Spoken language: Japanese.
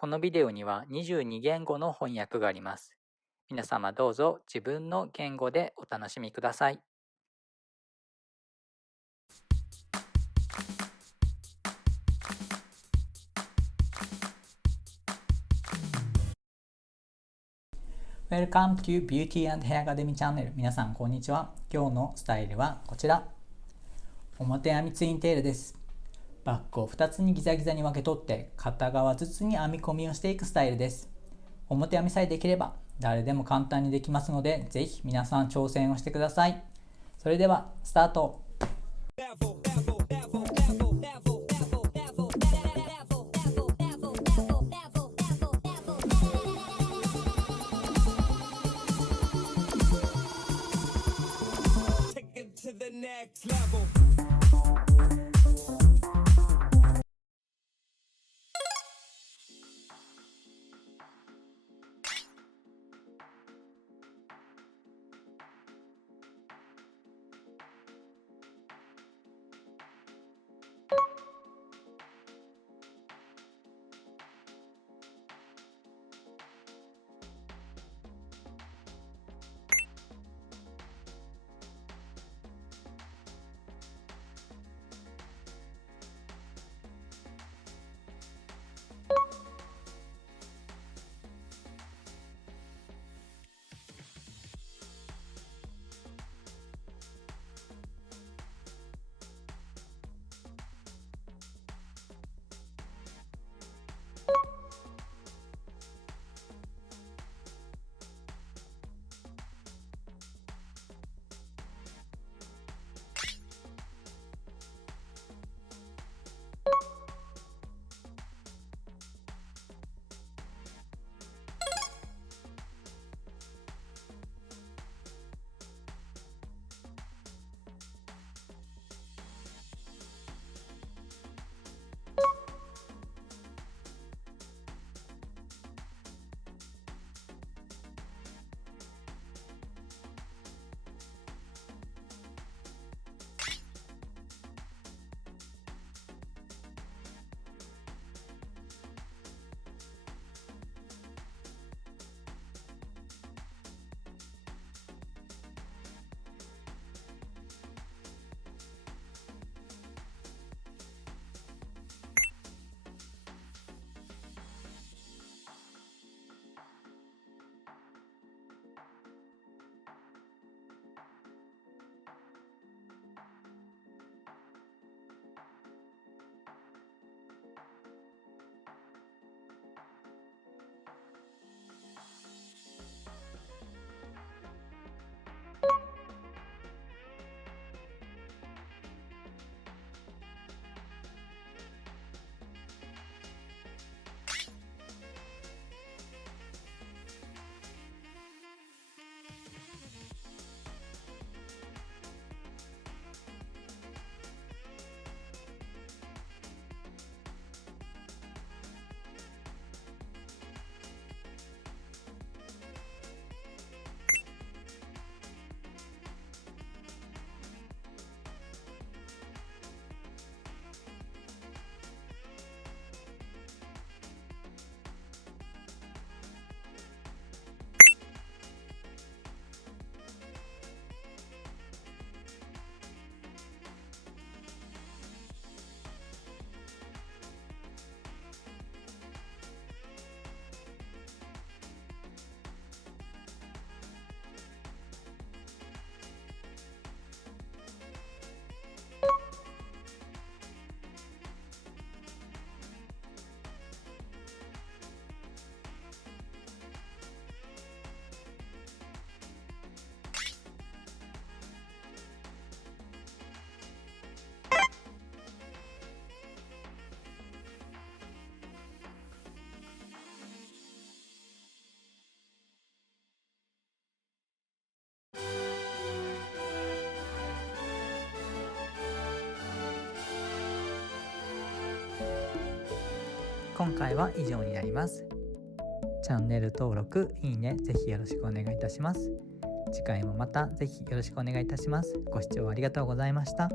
このビデオには22言語の翻訳があります。皆様どうぞ自分の言語でお楽しみください。Welcome to Beauty and Hair Academy Channel。 皆さんこんにちは。今日のスタイルはこちら。表編みツインテールです。バッグを2つにギザギザに分け取って片側ずつに編み込みをしていくスタイルです。表編みさえできれば誰でも簡単にできますので、ぜひ皆さん挑戦をしてください。それではスタート。今回は以上になります。チャンネル登録、いいね、ぜひよろしくお願いいたします。次回もまたぜひよろしくお願いいたします。ご視聴ありがとうございました。